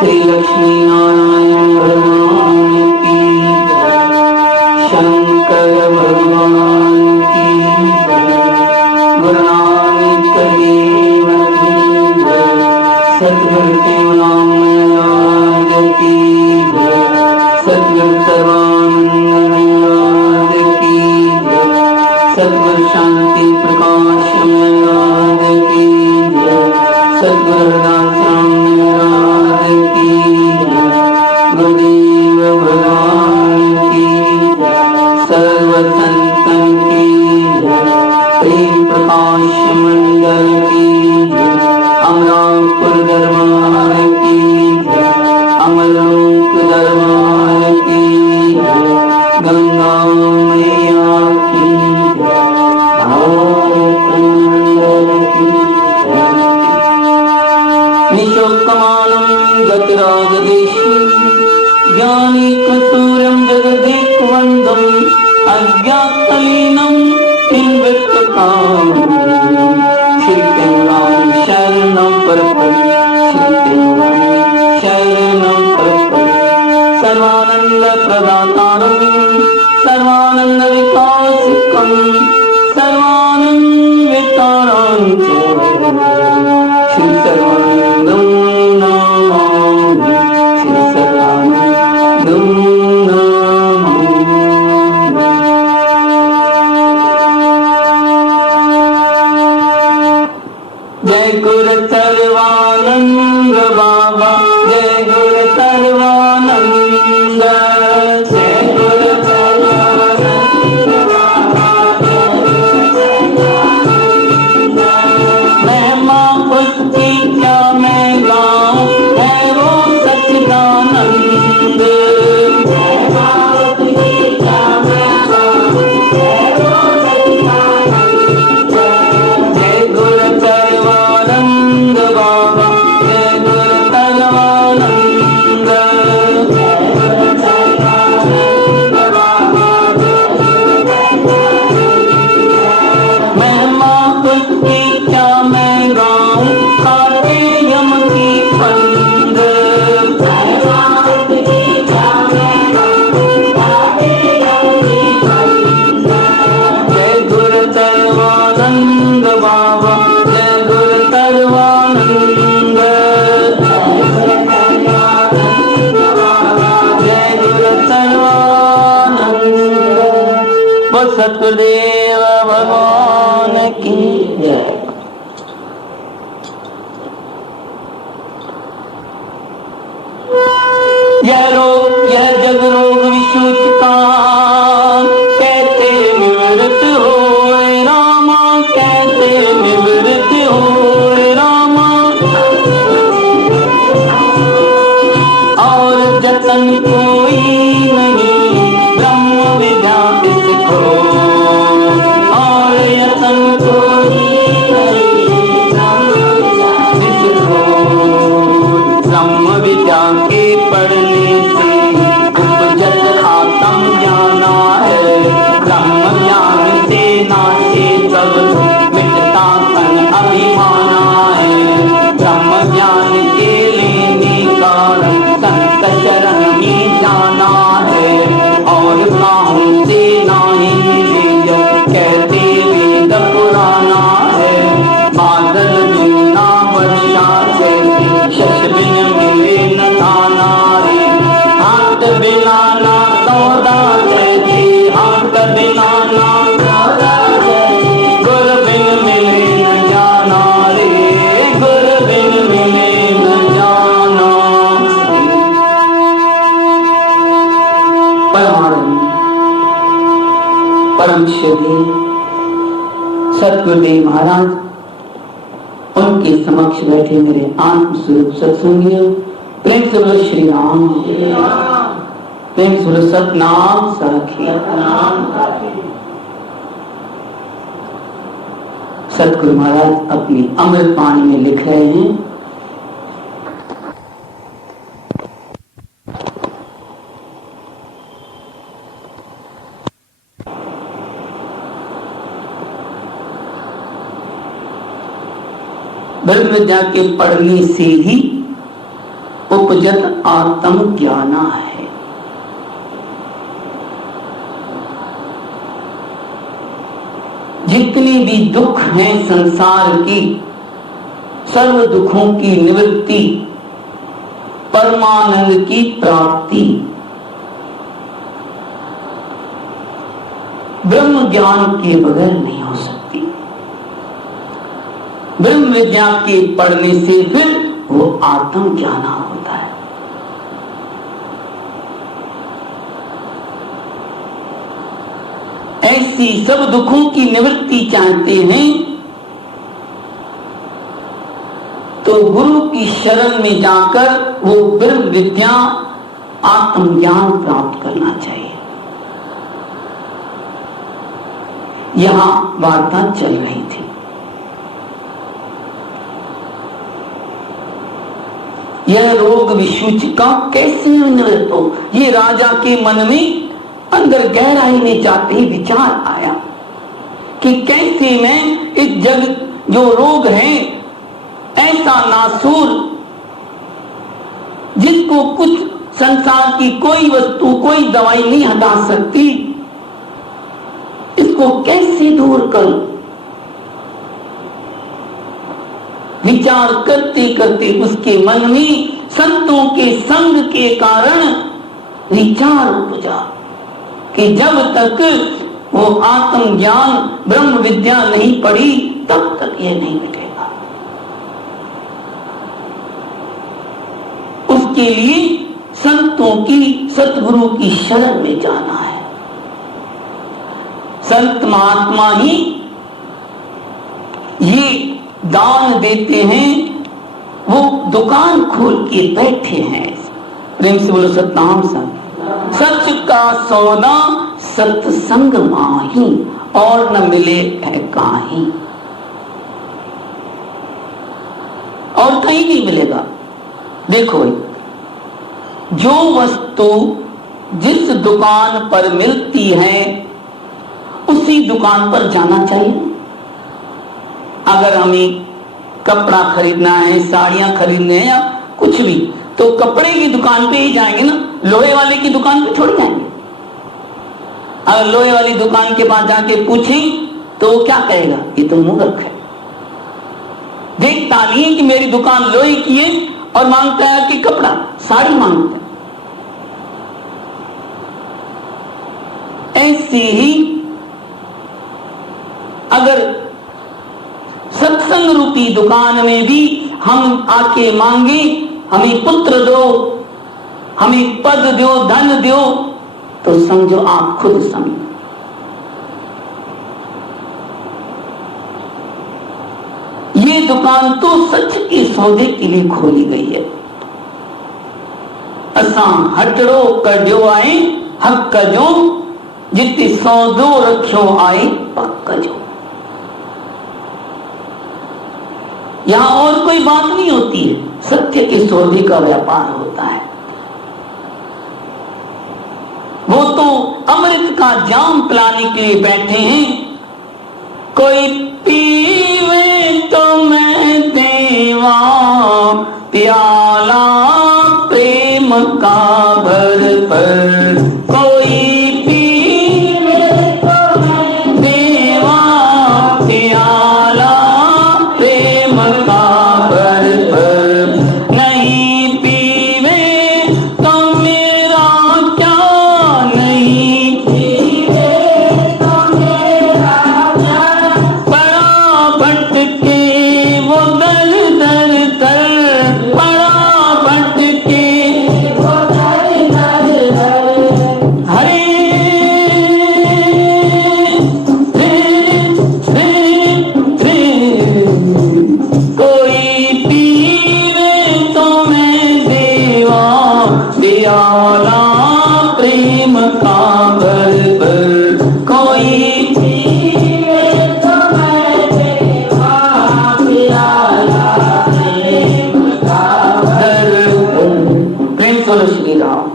श्री लक्ष्मी नारायण भगवान की जय, शंकर भगवान की जय, गुरु नानक देव की जय, सतगुरु देवनाथ की जय, सतगुरु सर्वानंद महाराज की जय, सतगुरु शांति प्रकाश महाराज की जय, सतगुरु दासाम महाराज की जय, गुरुदेव भगवान की जय, सर्व संतन की जय, प्रेम प्रकाश मंडल की जय, अमरापुर दरबार की जय, अमरलोक दरबार की जय, गंगा मैया की जय, निशोक्तमानं गतिराजदेशं ज्ञानी कसूरं जगदेकवन्दं अज्ञातलीनं निर्विकल्पं श्रीतेन्द्रां शरणं प्रपद्ये श्रीतेन्द्रां शरणं प्रपद्ये सर्वानंद प्रदातारं सर्वानंद विकासकं सर्वानंद वितारं श्री सर्वानंदं नमामि श्री सर्वानंदं नमामि। जय गुरु सर्वानंद बाबा, जय गुरु सर्वानंद, जय गुरु सर्वानंद बाबा। महिमा उसकी क्या मैं गाऊं, है वो सच्चिदानंद, महिमा उसकी क्या मैं गाऊं, है वो सच्चिदानंद। जय गुरु सर्वानंद बाबा, जय गुरु सर्वानंद, जय गुरु सर्वानंद बाबा, महिमा उसकी क्या मैं गाऊं, काटे यम की फंद, महिमा उसकी क्या मैं गाऊं, काटे यम की फंद। जय गुरु सर्वानंद बाबा, जय गुरु सर्वानंद, जय गुरु सर्वानंद। वो सतदेव भगवान की जय। यह जग रोग विसूचका, कैसे निवृत्त होए रामा, कैसे निवृत्त होए रामा। और जतन कोई नहीं ब्रह्म विद्या इसको, और यतन कोई नहीं ब्रह्म विद्या इसको। ब्रह्म विद्या के पढ़ने से उपजत खातम जाना है, ब्रह्म ज्ञान से नाचे सब मिटता तन अभिमाना है। ब्रह्म ज्ञान के लेने कारण संत शरण में जाना है, और काहू से नाही मिले कहते वेद पुराना है। बादल बिना वर्षा जैसे शश बिन मिले न दाना रे, हाथ बिना ना सौदा जैसे हाथ बिना ना सौदा जैसे। गुरु बिन मिले न जाना रे, गुरु बिन मिले न जाना। परम श्री सतगुरुदेव महाराज, उनके समक्ष बैठे मेरे आत्म स्वरूप सत्संगियों, प्रेम से बोलो श्री राम, प्रेम से बोलो सतनाम साखी। सतगुरु महाराज अपनी अमृत पानी में लिख रहे हैं, ब्रह्म विद्या के पढ़ने से ही उपजत आत्म ज्ञाना है। जितने भी दुख हैं संसार की, सर्व दुखों की निवृत्ति, परमानंद की प्राप्ति ब्रह्म ज्ञान के बगैर नहीं हो सकती। ब्रह्म विद्या के पढ़ने से फिर वो आत्म ज्ञान होता है। ऐसी सब दुखों की निवृत्ति चाहते हैं तो गुरु की शरण में जाकर वो ब्रह्म विद्या आत्मज्ञान प्राप्त करना चाहिए। यहां वार्ता चल रही थी। यह रोग विसूचिका कैसे निवृत्त हो, ये राजा के मन में अंदर गहराई में जाते ही विचार आया कि कैसे मैं इस जग जो रोग है, ऐसा नासूर जिसको कुछ संसार की कोई वस्तु कोई दवाई नहीं हटा सकती, इसको कैसे दूर करूं। विचार करते करते उसके मन में संतों के संग के कारण विचार उपजा कि जब तक वो आत्मज्ञान ब्रह्म विद्या नहीं पढ़ी तब तक ये नहीं मिटेगा। उसके लिए संतों की सतगुरु की शरण में जाना है। संत महात्मा ही ये दान देते हैं, वो दुकान खोल के बैठे हैं। प्रेम से बोलो सतनाम संत। सच का सौदा सत्संग माही, और न मिले है काहीं, और कहीं नहीं मिलेगा। देखो, जो वस्तु जिस दुकान पर मिलती है उसी दुकान पर जाना चाहिए। अगर हमें कपड़ा खरीदना है, साड़ियां खरीदने हैं या कुछ भी, तो कपड़े की दुकान पे ही जाएंगे ना, लोहे वाले की दुकान पे छोड़ जाएंगे। अगर लोहे वाली दुकान के पास जाके पूछें तो वो क्या कहेगा, ये तो मूर्ख है। देखता नहीं है कि मेरी दुकान लोहे की है और मांगता है कि कपड़ा, साड़ी मांगता है। ऐसे ही अगर सत्संग रूपी दुकान में भी हम आके मांगे, हमें पुत्र दो, हमें पद दो, धन दो, तो समझो आप खुद समझो। ये दुकान तो सच के सौदे के लिए खोली गई है। असा हटड़ो कड्यो आए हक कजो, जितने सौदो रखो आए पक कजो। यहां और कोई बात नहीं होती है, सत्य के सौदे का व्यापार होता है। वो तो अमृत का जाम पिलाने के लिए बैठे हैं। कोई पीवे तो मैं देवा प्याला प्रेम का भर पर, कोई पीवे तो मैं देवा प्याला प्रेम का भर पर, नहीं पीवे तो मेरा क्या, नहीं पीवे तो मेरा क्या, बड़ा भटके वो दर दर दर, बड़ा भटके वो दर दर दर, हरे कोई पीवे तो मैं देवा प्याला प्रेम का भर भर, कोई पीवे तो मैं देवा प्याला प्रेम का भर भर। प्रेम बोलो श्री राम।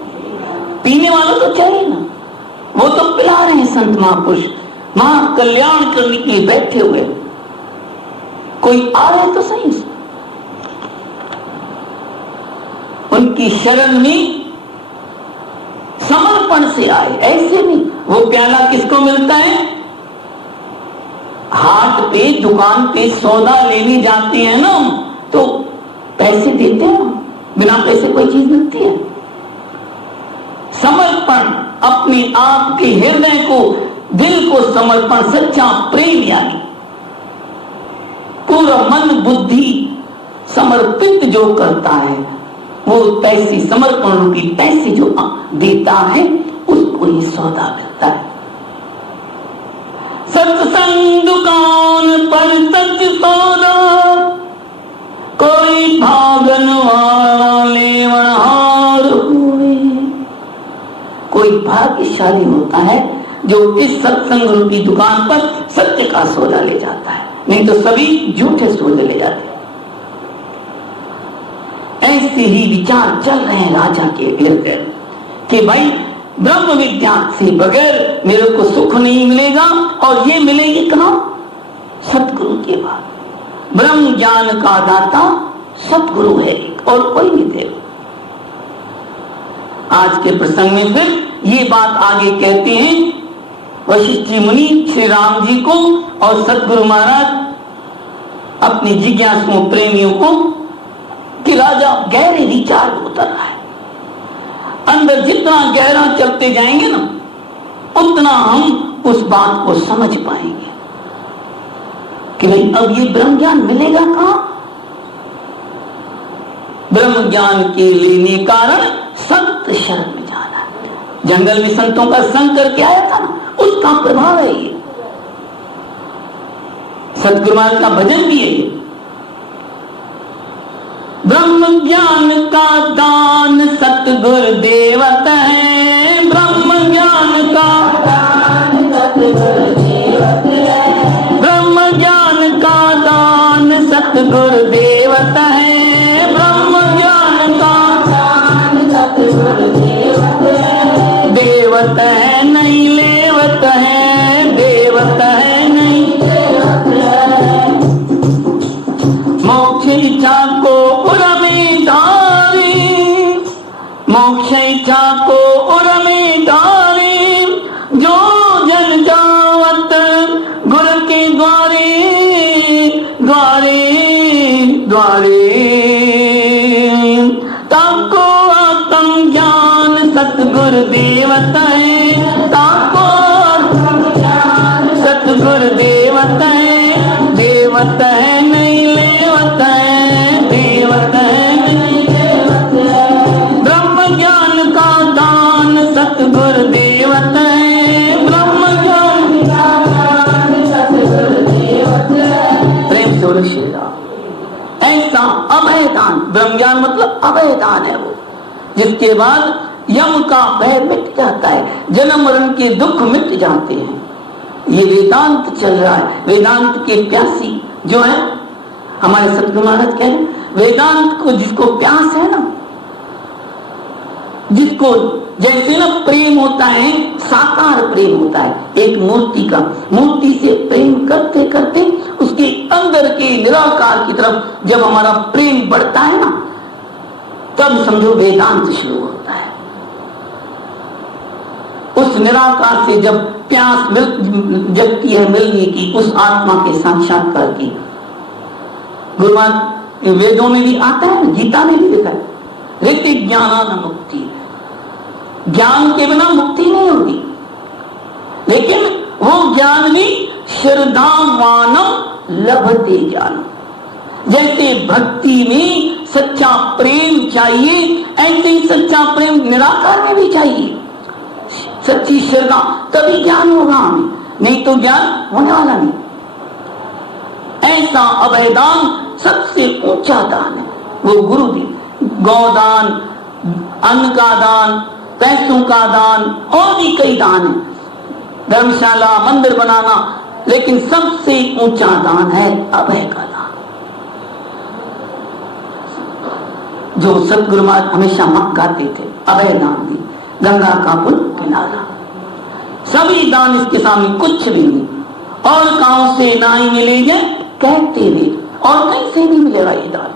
पीने वाला तो चाहिए ना, वो तो पिला रहे हैं संत महापुरुष, महा कल्याण करने के लिए बैठे हुए। कोई आ रहा है तो सही, उन उनकी शरण में समर्पण से आए, ऐसे नहीं। वो प्याला किसको मिलता है? हाट पे दुकान पे सौदा लेने जाते हैं ना, तो पैसे देते हैं, बिना पैसे कोई चीज मिलती है? समर्पण, अपने आप के हृदय को, दिल को समर्पण, सच्चा प्रेम, यानी पूरा मन बुद्धि समर्पित जो करता है, वो पैसे, समर्पण रूपी पैसे जो देता है, उसको ही सौदा मिलता है। सत्संग दुकान पर सच सौदा, कोई भागन वाला लेवनहार हुए। कोई भाग्यशाली होता है जो इस सत्संग रूपी दुकान पर सत्य का सौदा ले जाता है, नहीं तो सभी झूठे सौदे ले जाते हैं। ऐसे ही विचार चल रहे हैं राजा के इर्द गिर्द कि भाई ब्रह्म विद्या से बगैर मेरे को सुख नहीं मिलेगा, और ये मिलेगी कहां? सतगुरु के बाद। ब्रह्म ज्ञान का दाता सतगुरु है, और कोई नहीं देगा। आज के प्रसंग में फिर ये बात आगे कहते हैं वशिष्ठ जी मुनि श्री राम जी को और सतगुरु महाराज अपने जिज्ञासुओं प्रेमियों को, कि राजा गहरे विचार में उतर रहा है। अंदर जितना गहरा चलते जाएंगे ना, उतना हम उस बात को समझ पाएंगे कि भाई अब ये ब्रह्म ज्ञान मिलेगा कहां? ब्रह्म ज्ञान के लेने कारण संत शरण में जाना। जंगल में संतों का संग करके आया था ना, उसका प्रभाव है ये। सतगुरु महाराज का भजन भी है ये। ब्रह्म ज्ञान का दान सतगुरु देवत है, ब्रह्म ज्ञान का दान सतगुरु देवत है, ब्रह्म ज्ञान का दान सतगुरु देवत है, ब्रह्म ज्ञान का दान सतगुरु देवत है। देवत है नहीं लेवत है, देवत है नहीं लेवत है। मोक्ष इच्छा को मोक्ष इच्छा को उर्मी डारी, जो जन जावत गुरु के द्वारे द्वारे द्वारे। ताको आत्म ज्ञान सतगुरु देवत है, ताको सतगुरु देवत है, देवत है नहीं लेवत है, देवत है नहीं लेवत है। ब्रह्म ज्ञान का दान सतगुरु देवत है, ब्रह्म ज्ञान का दान सतगुरु देवत है। प्रेम से बोलो श्री राम। ऐसा अभय दान, ब्रह्म ज्ञान मतलब अभय दान है वो, जिसके बाद यम का भय मिट जाता है, जन्म मरण के दुख मिट जाते हैं। ये वेदांत चल रहा है। वेदांत के प्यासी जो है हमारे सतगुरु महाराज कहे, वेदांत को जिसको प्यास है ना, जिसको जैसे ना प्रेम होता है, साकार प्रेम होता है एक मूर्ति का, मूर्ति से प्रेम करते करते उसके अंदर के निराकार की तरफ जब हमारा प्रेम बढ़ता है ना, तब समझो वेदांत शुरू होता है। उस निराकार से जब प्यास जगती है मिलने की, उस आत्मा के साक्षात्कार की, गुरुवार वेदों में भी आता है, गीता में भी लिखा है, ऋति ज्ञानान मुक्ति। ज्ञान के बिना मुक्ति नहीं होगी, लेकिन वो ज्ञान भी श्रद्धावानम लभते ज्ञान। जैसे भक्ति में सच्चा प्रेम चाहिए, ऐसे ही सच्चा प्रेम निराकार में भी चाहिए। सच्ची श्रद्धा, तभी ज्ञान होगा हमें, नहीं तो ज्ञान होने वाला नहीं। ऐसा अभयदान सबसे ऊंचा दान है, वो गुरु भी। गौदान, अन्न का दान, पैसों का दान, और भी कई दान है, धर्मशाला, मंदिर बनाना, लेकिन सबसे ऊंचा दान है अभय का दान, जो सतगुरु महाराज हमेशा गाते थे। अभय दान दी गंगा का पुल किनारा। सभी दान इसके सामने कुछ भी नहीं। और गांव से ना ही मिलेंगे कहते हुए, और कहीं से नहीं मिलेगा ये दान,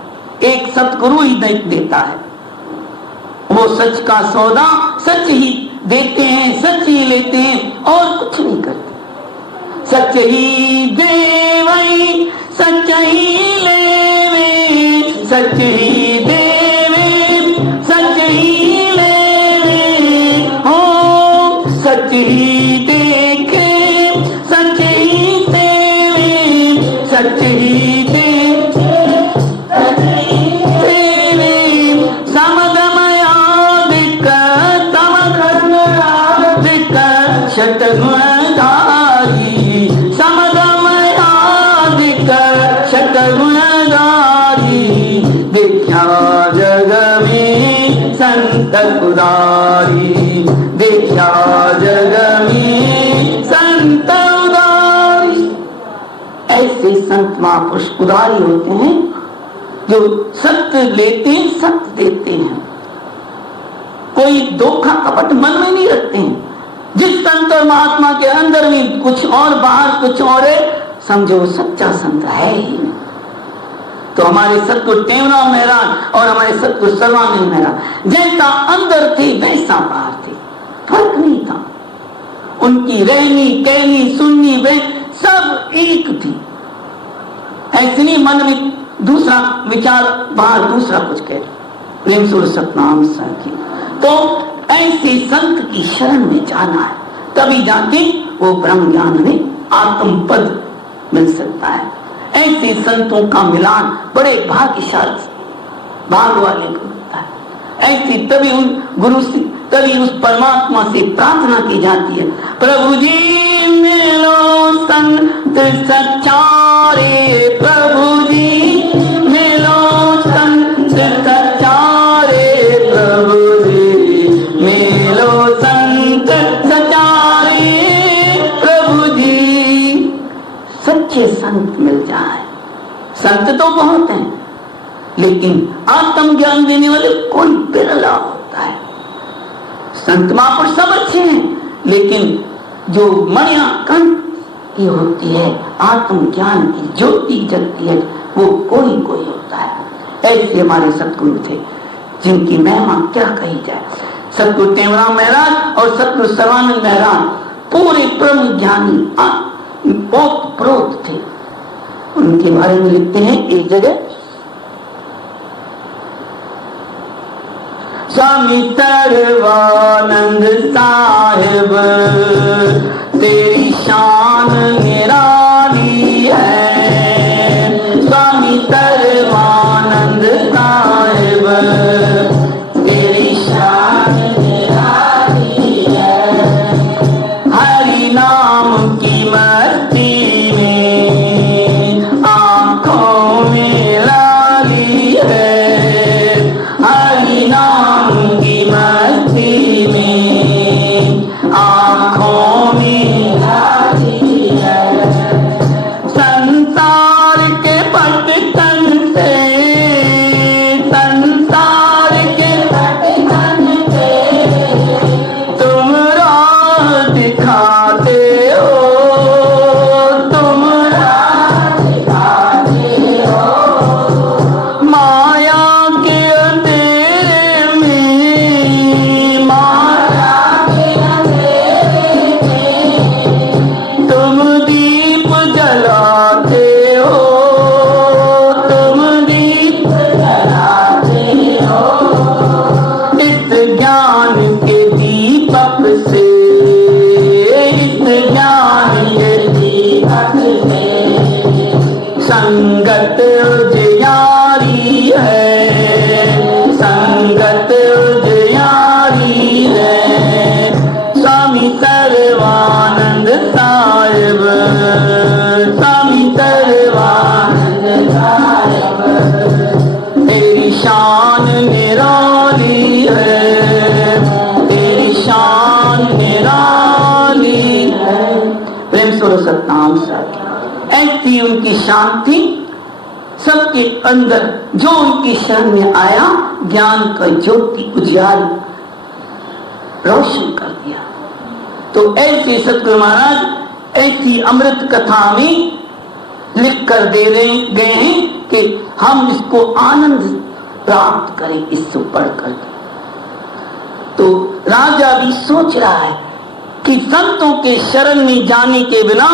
एक सतगुरु ही देता है। वो सच का सौदा सच ही देते हैं, सच ही लेते हैं और कुछ नहीं करते। सच ही देवई सच ही लेवे, सच ही देवे सच ही लेवे, हो सच ही देखे सच ही देवे, सच ही देखे सच ही देवे, समगमयादिक समगमयादिक शतगुणधारी, समगमयादिक शतगुणधारी, देखा जग में संत उदारी, देखा जग में संत उदारी। ऐसे संत महापुरुष उदारी होते हैं जो सत्य लेते हैं, सत्य देते हैं, कोई धोखा कपट मन में नहीं रखते हैं। जिस संत और महात्मा के अंदर में कुछ और बाहर कुछ और है, समझो वो सच्चा संत है ही नहीं। तो हमारे सतगुरु टेमराम महाराज और हमारे सतगुरु सर्वानंद महाराज जैसा अंदर थे वैसा बाहर थे, फर्क नहीं था। उनकी रहनी कहनी सुननी वे सब एक थी। ऐसे नहीं मन में दूसरा विचार बाहर दूसरा कुछ कह प्रेम सुर सतनाम की। तो ऐसे संत की शरण में जाना है, तभी जाके वो ब्रह्म ज्ञान में आत्म पद मिल सकता है। ऐसे संतों का मिलान बड़े भाग्यशाली भाग वाले को होता है। ऐसे तभी उन गुरु से तभी उस परमात्मा से प्रार्थना की जाती है, प्रभु जी मिलो संत सच्चारे, प्रभु जी मिलो संत सच्चारे, प्रभु जी मिलो संत सच्चारे, प्रभु जी। सच्चे संत मिल जाए। संत तो बहुत हैं, लेकिन आत्म ज्ञान देने वाले कोई बिरला होता है। संत महापुरुष सब अच्छे हैं, लेकिन जो मणिया कंठ की होती है, आत्म ज्ञान की ज्योति जगती है, वो कोई कोई होता है। ऐसे हमारे सतगुरु थे जिनकी महिमा क्या कही जाए। सतगुरु टेमराम महाराज और सतगुरु सर्वानंद महाराज पूरे ब्रह्म ज्ञानी ओत प्रोत थे। उनके बारे में लिखते हैं एक जगह, स्वामी सर्वानंद साहिब तेरी शान निराली है, स्वामी सर्वानंद साहिब तेरी शान निराली है। हरि नाम की मस्ती में आंखों में लाली है, हरि नाम की मस्ती में आंखों में लाली है। संसार के पटकन से, संसार के पटकन से तुम राह दिखाते हो, तुम राह दिखाते हो। माया के अंधेरे में, माया के अंधेरे में तुम दीप जलाते हो, तुम दीप जलाते हो। इस ज्ञान के दीपक से, इस ज्ञान के दीपक से संगत उजियारी है, संगत उजियारी है। स्वामी सर्वानंद साहिब, स्वामी सर्वानंद साहिब तेरी शान निराली है, तेरी शान निराली है। प्रेम सुर सतनाम साहिब। ऐसी उनकी शांति सबके अंदर, जो उनकी शरण में आया ज्ञान का ज्योति उजियार रोशन कर दिया। तो ऐसे सतगुरु महाराज ऐसी अमृत कथा में लिख कर दे गए हैं कि हम इसको आनंद प्राप्त करें, इससे पढ़ कर। तो राजा भी सोच रहा है कि संतों के शरण में जाने के बिना,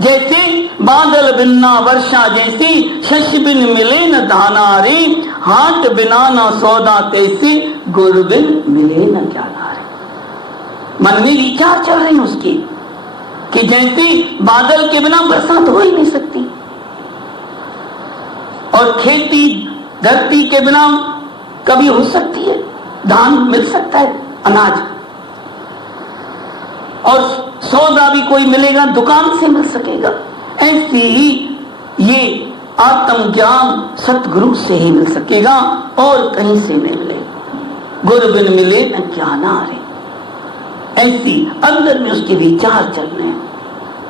जैसे बादल बिना वर्षा जैसी, शश बिन मिले न दाना रे, हाट बिना न सौदा तैसे, गुर बिन मिले न ज्ञाना रे। मन में विचार चल रहे हैं उसके कि जैसे बादल के बिना बरसात हो ही नहीं सकती, और खेती धरती के बिना कभी हो सकती है, धान मिल सकता है, अनाज, और सौदा भी कोई मिलेगा, दुकान से मिल सकेगा। ऐसे ही ये आत्मज्ञान सतगुरु से ही मिल सकेगा और कहीं से नहीं मिलेगा। गुरु बिन मिले न ज्ञाना रे। ऐसी अंदर में उसके विचार चल रहे हैं।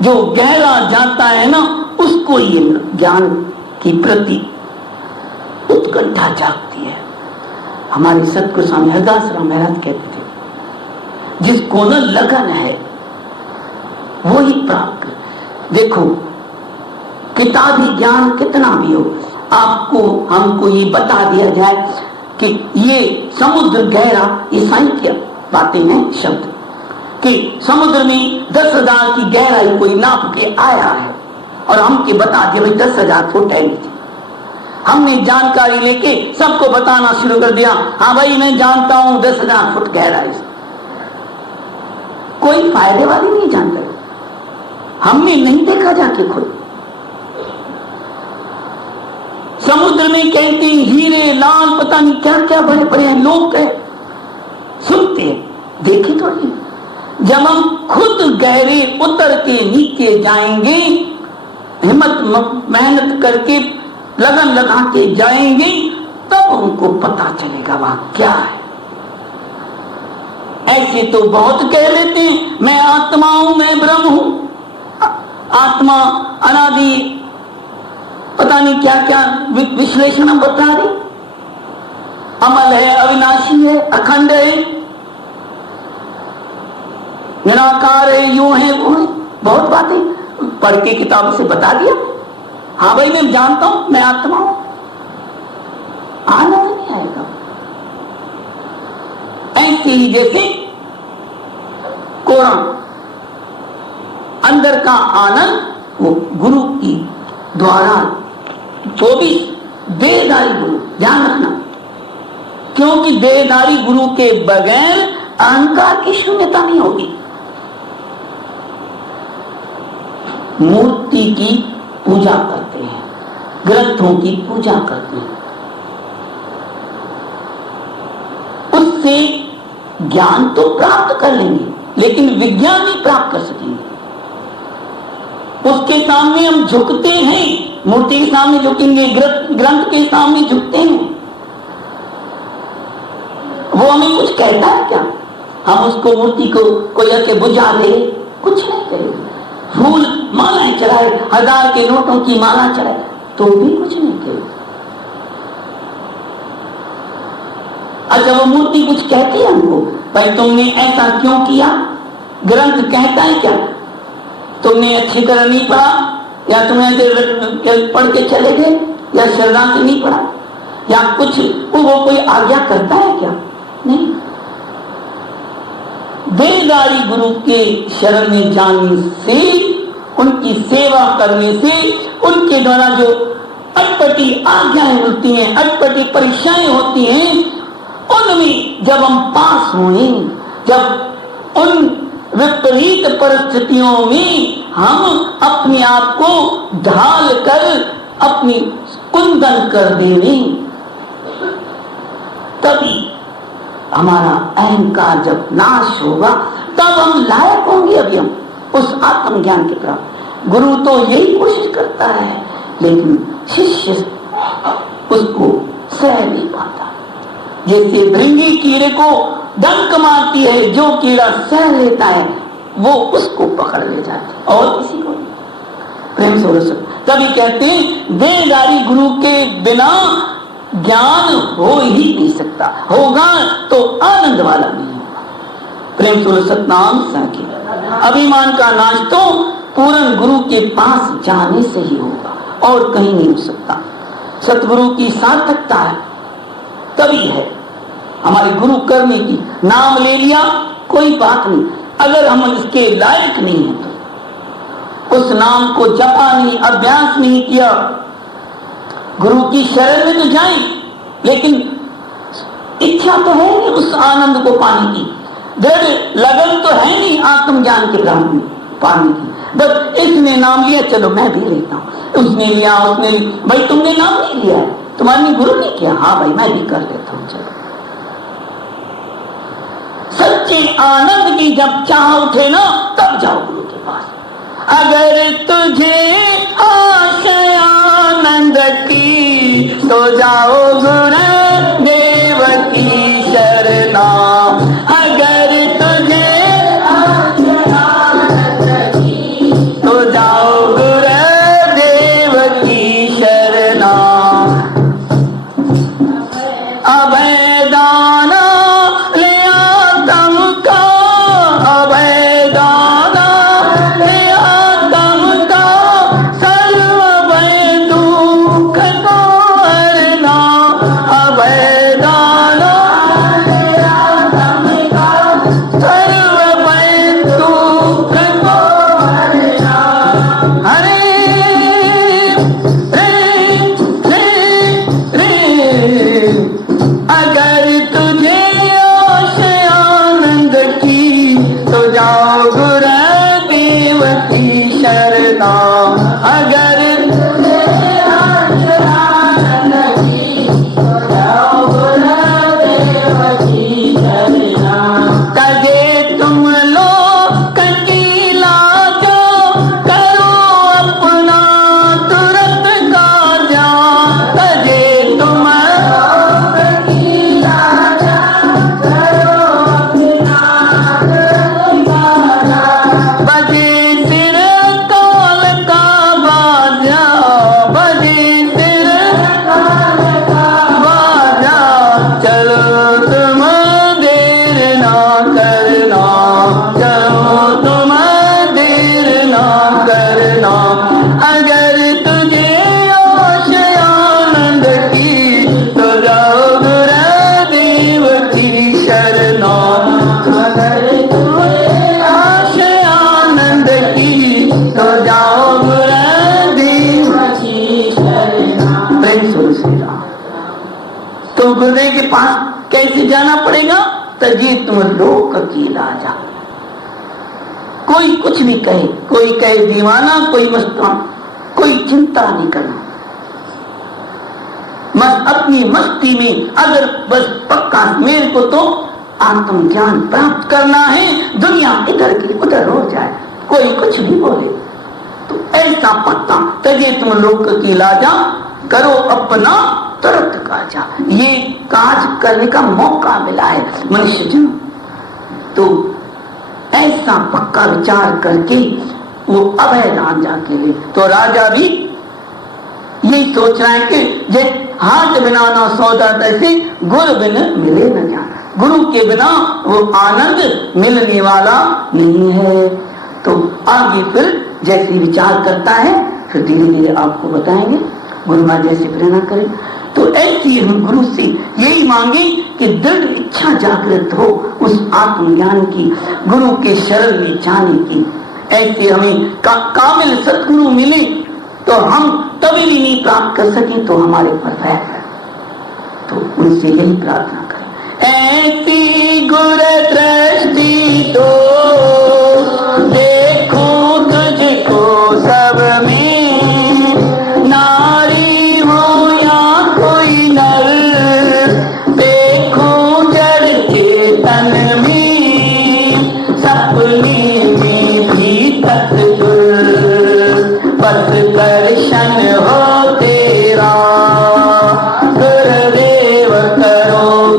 जो गहरा जाता है ना, उसको ये ज्ञान की प्रति उत्कंठा जागती है। हमारे सतगुरु स्वामी हरदास राम महाराज कहते थे, जिसको न लगन है वो ही प्राप्त कर। देखो, किताबी ज्ञान कितना भी हो, आपको हमको ये बता दिया जाए कि ये समुद्र गहरा, ये सांख्य बातें हैं शब्द कि समुद्र में 10,000 की गहराई कोई नाप के आया है, और हमके बता दिया भाई 10,000 फुट है नीचे। हमने जानकारी लेके सबको बताना शुरू कर दिया, हाँ भाई मैं जानता हूं 10,000 फुट गहराई। कोई फायदे वाली नहीं जानकारी, हमने नहीं देखा जाके खुद। समुद्र में कहते हीरे लाल पता नहीं क्या क्या बड़े बड़े लोग है, सुनते हैं, देखे तो नहीं। जब हम खुद गहरे उतर के नीचे जाएंगे, हिम्मत मेहनत करके लगन लगा के जाएंगे, तब हमको पता चलेगा वहां क्या है। ऐसे तो बहुत कह लेते हैं, मैं आत्मा हूं, मैं ब्रह्म हूं, आत्मा अनादि पता नहीं क्या क्या विश्लेषण हम बता रहे, अमल है, अविनाशी है, अखंड है, निराकार है, यूं है वो है, बहुत बातें पढ़ के किताब से बता दिया। हाँ भाई मैं जानता हूं, मैं आत्मा हूं, आनंद नहीं आएगा। ऐसे ही जैसे कोरान अंदर का आनंद वो गुरु की द्वारा, वो भी देहधारी गुरु, ध्यान रखना, क्योंकि देहधारी गुरु के बगैर अहंकार की शून्यता नहीं होगी। मूर्ति की पूजा करते हैं, ग्रंथों की पूजा करते हैं, उससे ज्ञान तो प्राप्त कर लेंगे, लेकिन विज्ञान नहीं प्राप्त कर सकेंगे। उसके सामने हम झुकते हैं, मूर्ति के सामने झुकेंगे, ग्रंथ के सामने झुकते हैं, वो हमें कुछ कहता है क्या? हम उसको मूर्ति को कोई ऐसे बुझा दे, कुछ नहीं करेगा। फूल मालाएं चढ़ाए, 1000 के नोटों की माला चढ़ाए, तो भी कुछ नहीं करेगा। अच्छा, वो मूर्ति कुछ कहती है हमको, भाई तुमने ऐसा क्यों किया? ग्रंथ कहता है क्या? तुमने अच्छी तरह नहीं पढ़ा, या तुम ऐसे पढ़ के चले गए, या श्रद्धा से नहीं पढ़ा, या कुछ वो कोई आज्ञा करता है क्या? नहीं। देहधारी गुरु के शरण में जाने से, उनकी सेवा करने से, उनके द्वारा जो अटपटी आज्ञाएं मिलती हैं, अटपटी परीक्षाएं होती हैं, उनमें जब हम पास हुए, जब उन विपरीत परिस्थितियों में हम अपने आप को ढाल कर अपनी कुंदन कर देंगे, तभी हमारा अहंकार जब नाश होगा, तब हम लायक होंगे। अभी हम उस आत्मज्ञान के प्राप्त। गुरु तो यही कोशिश करता है, लेकिन शिष्य उसको सह नहीं पाता। जैसे भृंगी कीड़े को डंक मारती है, जो कीड़ा सह लेता है वो उसको पकड़ ले जाता है, और किसी को नहीं। प्रेम से बोलो सब। तभी कहते हैं देहधारी गुरु के बिना ज्ञान हो ही नहीं सकता, होगा तो आनंद वाला नहीं होगा। प्रेम से बोलो सतनाम साखी। अभिमान का नाश तो पूर्ण गुरु के पास जाने से ही होगा, और कहीं नहीं हो सकता। सतगुरु की सार्थकता है तभी है हमारे गुरु करने की। नाम ले लिया कोई बात नहीं, अगर हम इसके लायक नहीं है तो उस नाम को जपा नहीं, अभ्यास नहीं किया, गुरु की शरण में तो जाए, लेकिन इच्छा तो है नहीं उस आनंद को पाने की, दृढ़ लगन तो है नहीं आत्मज्ञान के ब्रह्म पाने की। बस इसने नाम लिया, चलो मैं भी लेता हूं, उसने लिया, उसने लिया। भाई तुमने नाम नहीं लिया है, तुम्हारे गुरु ने किया, हाँ भाई मैं भी कर लेता हूं, चलो। सच्चे आनंद की जब चाह उठे ना, तब जाओ गुरु के पास। अगर तुझे आशा आनंद की तो जाओ गुरु देव की शरणा। अगर तुझे आशा आनंद की तो जाओ गुरु देव की शरणा। अभय दाना तो गुरुदेव के पास कैसे जाना पड़ेगा? तजी तुम लोक की लाजा। कोई कुछ भी कहे, कोई कहे दीवाना, कोई मस्तान, कोई चिंता नहीं करना। अपनी मस्ती में अगर बस पक्का मेरे को तो आत्मज्ञान प्राप्त करना है, दुनिया इधर की उधर हो जाए, कोई कुछ भी बोले, तो ऐसा पक्का तजे तुम लोक की लाजा, करो अपना तुरंत काजा। ये काज करने का मौका मिला है मनुष्य जन्म। तो ऐसा पक्का विचार करके वो अभय दान जाके ले। तो राजा भी यही सोच रहा है कि जे हाथ बिना ना सौदा, तैसे गुरु बिन मिले न ज्ञान। गुरु के बिना वो आनंद मिलने वाला नहीं है। तो आगे फिर जैसे विचार करता है, फिर धीरे धीरे आपको बताएंगे, गुरु माँ जैसे प्रेरणा करें। तो ऐसी हम गुरु से यही मांगे कि दृढ़ इच्छा जागृत हो उस आत्मज्ञान की, गुरु के शरण में जाने की। ऐसे हमें कामिल सतगुरु मिले तो हम कभी भी नहीं प्राप्त कर सके तो हमारे पर है। तो उनसे यही प्रार्थना करें, ऐसी गुरु